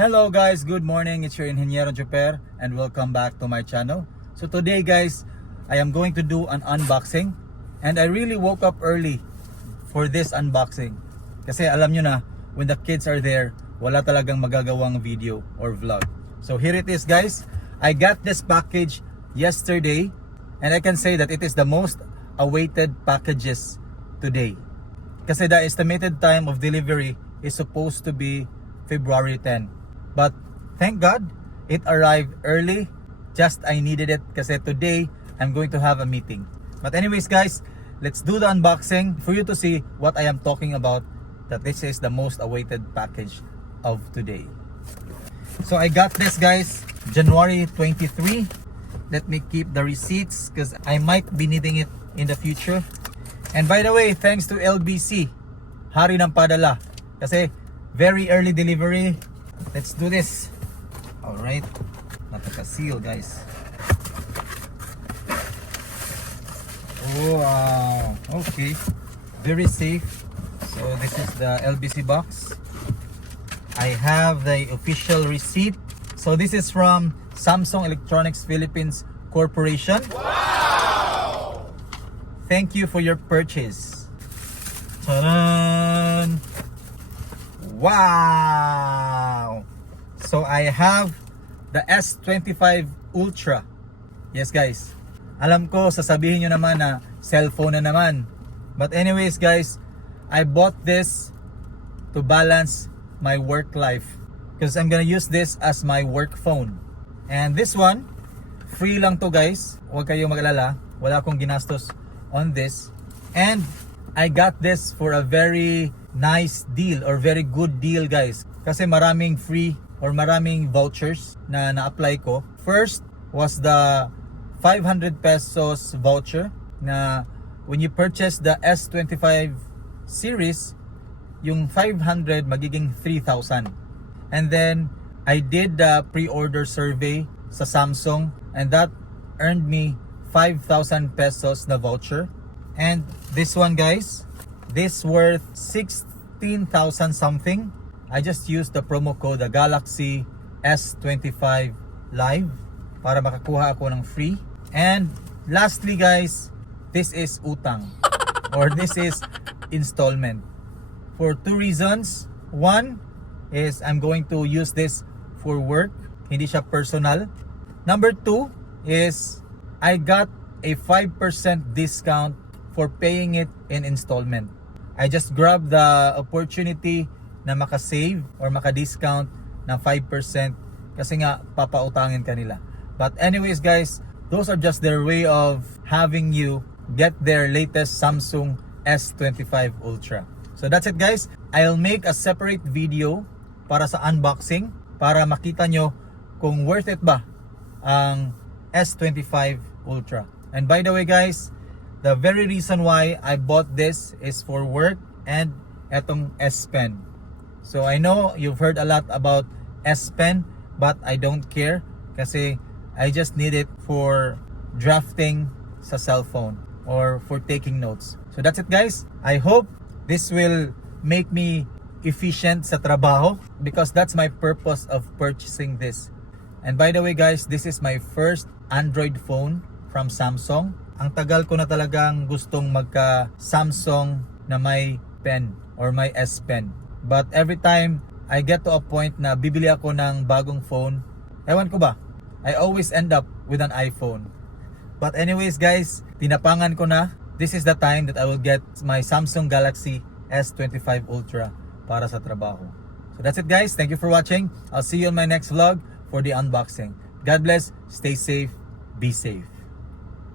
Hello guys, good morning. It's your Ingeniero Juper and welcome back to my channel. So today guys, I am going to do an unboxing and I really woke up early for this unboxing. Kasi alam nyo na, when the kids are there, wala talagang magagawang video or vlog. So here it is guys. I got this package yesterday and I can say that it is the most awaited packages today. Kasi the estimated time of delivery is supposed to be February 10. But thank God, it arrived early. Just I needed it kasi today I'm going to have a meeting. But anyways guys, let's do the unboxing for you to see what I am talking about, that this is the most awaited package of today. So I got this guys, January 23. Let me keep the receipts because I might be needing it in the future. And by the way, thanks to LBC, hari ng padala. Kasi very early delivery. Let's do this. Alright. Nakaka-seal guys. Wow. Okay. Very safe. So this is the LBC box. I have the official receipt. So this is from Samsung Electronics Philippines Corporation. Wow! Thank you for your purchase. Ta-da! Wow! So I have the S25 Ultra. Yes guys. Alam ko sasabihin nyo naman na cellphone na naman. But anyways guys, I bought this to balance my work life. Because I'm gonna use this as my work phone. And this one, free lang to guys. Huwag kayong mag-alala. Wala akong ginastos on this. And I got this for a very nice deal or very good deal guys. Kasi maraming free or maraming vouchers na na-apply ko. First was the 500 pesos voucher na when you purchase the S25 series, yung 500 magiging 3,000. And then I did the pre-order survey sa Samsung and that earned me 5,000 pesos na voucher. And this one guys, this worth 16,000 something. I just used the promo code, the Galaxy S25 Live, para makakuha ako ng free. And lastly guys, this is utang or this is installment for two reasons. One is I'm going to use this for work, hindi siya personal. Number two is I got a 5% discount for paying it in installment. I just grabbed the opportunity na makasave or makadiscount ng 5% kasi nga papautangin kanila. But anyways guys, those are just their way of having you get their latest Samsung S25 Ultra. So that's it guys. I'll make a separate video para sa unboxing para makita nyo kung worth it ba ang S25 Ultra. And by the way guys, the very reason why I bought this is for work and etong S Pen. So I know you've heard a lot about S Pen but I don't care kasi I just need it for drafting sa cellphone or for taking notes. So that's it guys. I hope this will make me efficient sa trabaho because that's my purpose of purchasing this. And by the way guys, this is my first Android phone from Samsung. Ang tagal ko na talagang gustong magka Samsung na may pen or may S Pen. But every time I get to a point na bibili ako ng bagong phone, ewan ko ba, I always end up with an iPhone. But anyways guys, tinapangan ko na. This is the time that I will get my Samsung Galaxy S25 Ultra para sa trabaho. So that's it guys. Thank you for watching. I'll see you on my next vlog for the unboxing. God bless. Stay safe. Be safe.